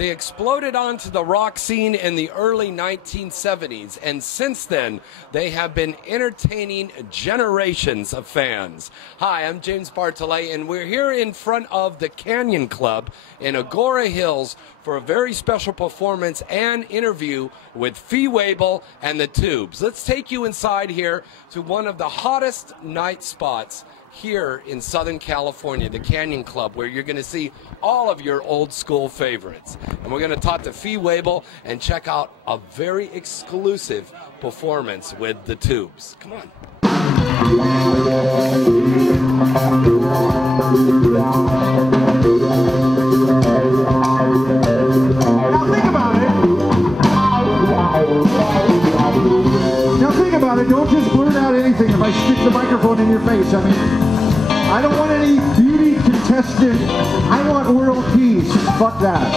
They exploded onto the rock scene in the early 1970s, and since then, they have been entertaining generations of fans. Hi, I'm James Bartholet, and we're here in front of the Canyon Club in Augora Hills for a very special performance and interview with Fee Waybill and the Tubes. Let's take you inside here to one of the hottest night spots here in Southern California, the Canyon Club, where you're going to see all of your old school favorites. And we're going to talk to Fee Waybill and check out a very exclusive performance with the Tubes. Come on. Now think about it, don't just blurt out anything if I stick the microphone in your face. I mean, I don't want any beauty contestant. I want world peace. Fuck that.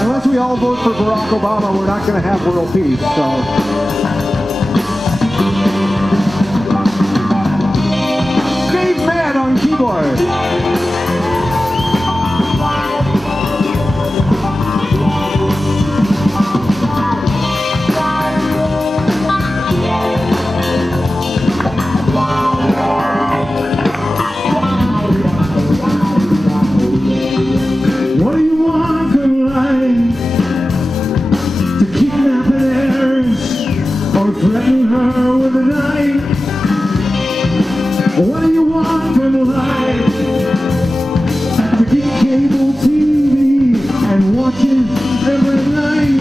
Unless we all vote for Barack Obama, we're not going to have world peace. So. Dave Mann on keyboard. What do you want from life? To get cable TV and watch it every night.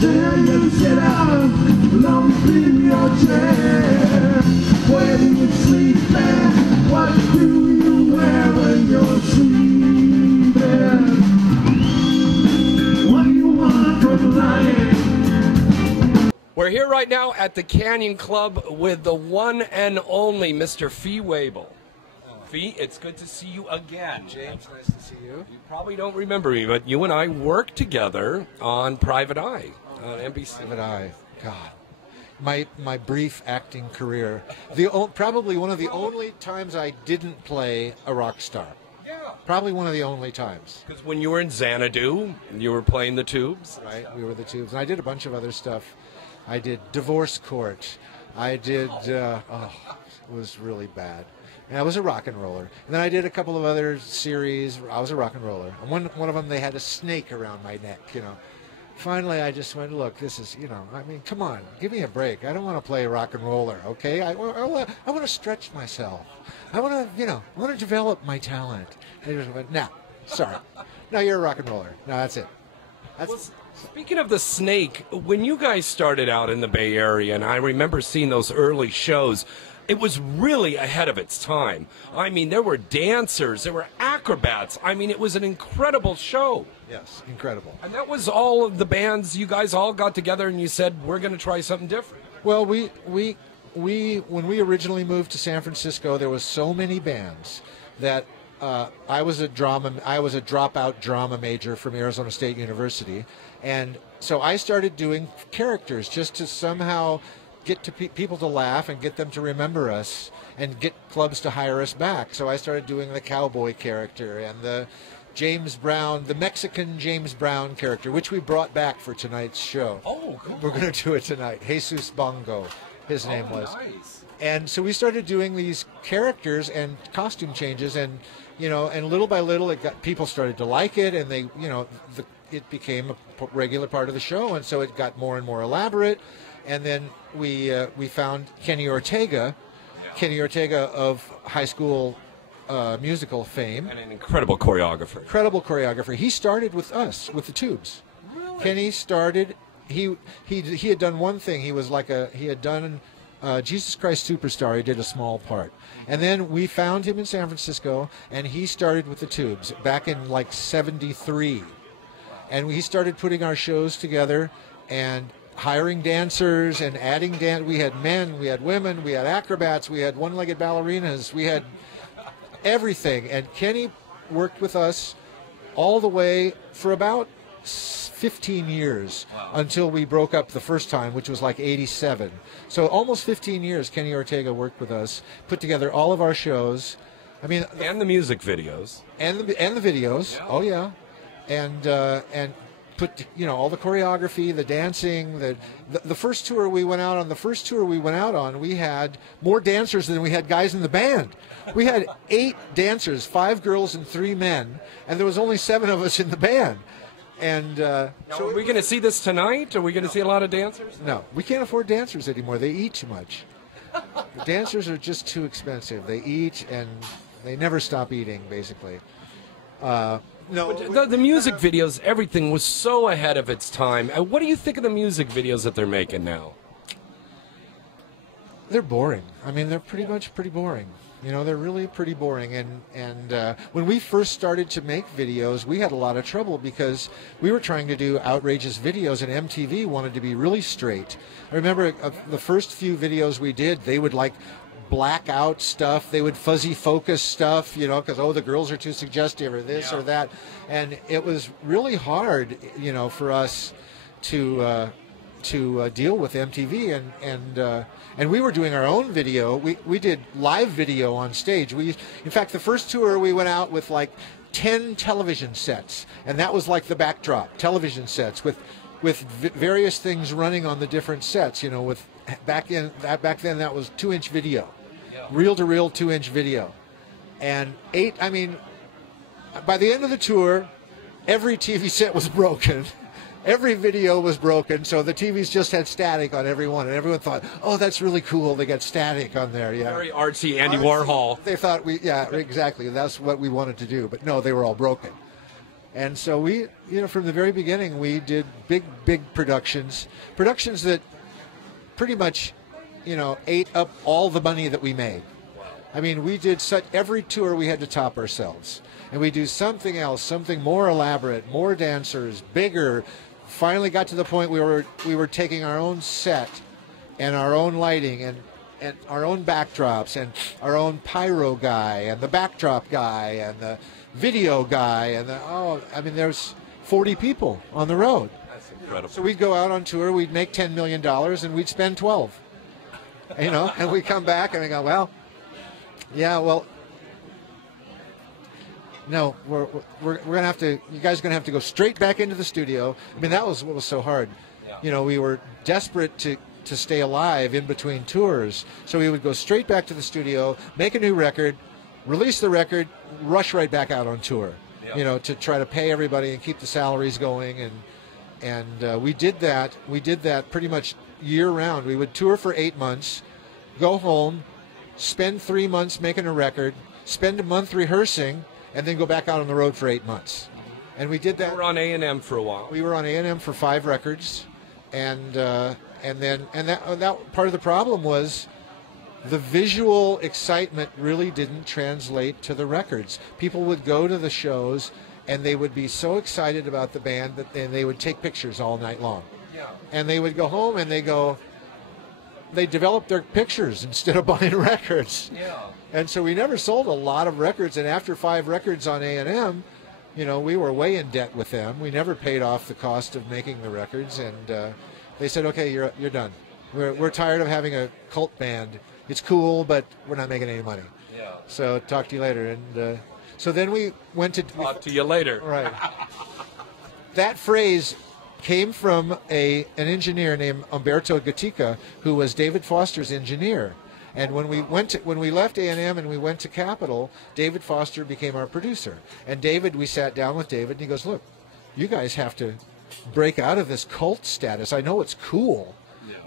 Then you sit up, lump in your chair. Where do you sleep and what do you wear when you're sleeping? What do you want from life? We're here right now at the Canyon Club with the one and only Mr. Fee Waybill. Fee, it's good to see you again. James, nice to see you. You probably don't remember me, but you and I worked together on Private Eye on NBC. Private Eye, God. My brief acting career. Probably one of the only times I didn't play a rock star. Yeah. Probably one of the only times. Because when you were in Xanadu, you were playing the Tubes. Right, we were the Tubes. And I did a bunch of other stuff. I did Divorce Court. I did, it was really bad. And I was a rock and roller. And then I did a couple of other series. I was a rock and roller. And one of them, they had a snake around my neck, you know. Finally, I just went, look, this is, you know, I mean, come on, give me a break. I don't want to play rock and roller, okay? I want to stretch myself. I want to, you know, I want to develop my talent. And they just went, nah, sorry. No, you're a rock and roller. No, that's it. Speaking of the snake, when you guys started out in the Bay Area, and I remember seeing those early shows, it was really ahead of its time. I mean, there were dancers, there were acrobats. I mean, it was an incredible show. Yes, incredible. And that was all of the bands, you guys all got together and you said, we're going to try something different. Well, when we originally moved to San Francisco, there was so many bands that I was a dropout drama major from Arizona State University, and so I started doing characters just to somehow get to people to laugh and get them to remember us and get clubs to hire us back. So I started doing the cowboy character and the James Brown, the Mexican James Brown character, which we brought back for tonight's show. Oh, cool. We're going to do it tonight. Jesus Bongo, his name was. Nice. And so we started doing these characters and costume changes, and you know, and little by little, people started to like it, and they, you know, it became a regular part of the show, and so it got more and more elaborate. And then we found Kenny Ortega of High School Musical fame, and an incredible choreographer. Incredible choreographer. He started with us, with the Tubes. Really? Kenny started. He had done one thing. He had done Jesus Christ Superstar. He did a small part, and then we found him in San Francisco, and he started with the Tubes back in like '73, and he started putting our shows together and hiring dancers and adding we had men, we had women, we had acrobats, we had one-legged ballerinas, we had everything. And Kenny worked with us all the way for about 15 years until we broke up the first time, which was like '87. So almost 15 years Kenny Ortega worked with us, put together all of our shows. I mean, and the music videos. And the videos. Yeah. Oh yeah. and put, you know, all the choreography, the dancing. The first tour we went out on, we had more dancers than we had guys in the band. We had 8 dancers, 5 girls and 3 men, and there was only 7 of us in the band. And so are we going to see this tonight? Are we going to see a lot of dancers? No, we can't afford dancers anymore. They eat too much. The dancers are just too expensive. They eat and they never stop eating, basically. No, the music videos, everything was so ahead of its time. What do you think of the music videos that they're making now? They're boring. I mean, they're pretty boring. You know, they're really pretty boring. And when we first started to make videos, we had a lot of trouble because we were trying to do outrageous videos, and MTV wanted to be really straight. I remember the first few videos we did, they would like black out stuff, they would fuzzy focus stuff, you know, because, oh, the girls are too suggestive or this or that. And it was really hard, you know, for us to deal with MTV, and we were doing our own video. We did live video on stage. In fact, the first tour we went out with like 10 television sets, and that was like the backdrop, television sets with various things running on the different sets. You know, with back then that was 2-inch video, reel-to-reel 2-inch video, and I mean, by the end of the tour, every TV set was broken. Every video was broken, so the TVs just had static on every one, and everyone thought, "Oh, that's really cool. They got static on there." Yeah, very artsy, Andy Warhol. They thought exactly. That's what we wanted to do, but no, they were all broken. And so we, you know, from the very beginning, we did big productions that pretty much, you know, ate up all the money that we made. I mean, we did every tour we had to top ourselves, and we do something else, something more elaborate, more dancers, bigger. Finally got to the point we were taking our own set and our own lighting and our own backdrops and our own pyro guy and the backdrop guy and the video guy and I mean, there's 40 people on the road. That's incredible. So we'd go out on tour, we'd make $10 million, and we'd spend 12. You know, and we come back and we go, well, yeah, well, no, we're gonna have to. You guys are gonna have to go straight back into the studio. I mean, that was what was so hard. Yeah. You know, we were desperate to stay alive in between tours, so we would go straight back to the studio, make a new record, release the record, rush right back out on tour. Yeah. You know, to try to pay everybody and keep the salaries going, and we did that. We did that pretty much year round. We would tour for 8 months, go home, spend 3 months making a record, spend a month rehearsing, and then go back out on the road for 8 months. And we did that. We were on A&M for a while. We were on A&M for 5 records, and that part of the problem was the visual excitement really didn't translate to the records. People would go to the shows, and they would be so excited about the band that they would take pictures all night long. Yeah. And they would go home and they developed their pictures instead of buying records. Yeah. And so we never sold a lot of records, and after 5 records on A&M, you know, we were way in debt with them. We never paid off the cost of making the records, and they said, "Okay, you're done. We're tired of having a cult band. It's cool, but we're not making any money." Yeah. So talk to you later. And so then we went to talk to you later. Right. That phrase came from an engineer named Umberto Gatica, who was David Foster's engineer. And when we left A&M and we went to Capitol, David Foster became our producer. And we sat down with David, and he goes, "Look, you guys have to break out of this cult status. I know it's cool,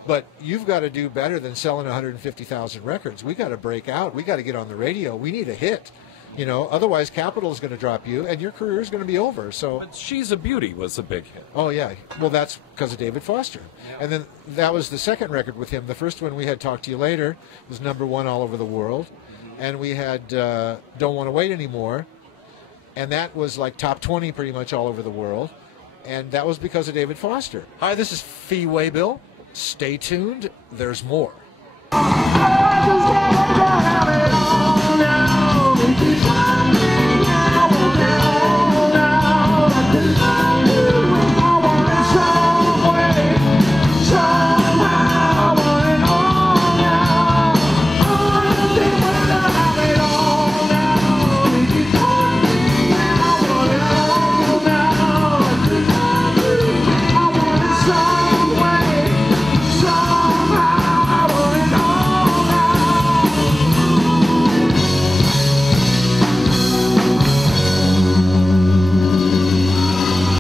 but you've got to do better than selling 150,000 records. We got to break out. We got to get on the radio. We need a hit. You know, otherwise Capitol's going to drop you, and your career is going to be over." So, but She's a Beauty was a big hit. Oh yeah, well that's because of David Foster. Yeah. And then that was the second record with him. The first one we had, "Talk to You Later," was #1 all over the world, and we had "Don't Want to Wait Anymore," and that was like top 20 pretty much all over the world, and that was because of David Foster. Hi, this is Fee Waybill. Stay tuned. There's more.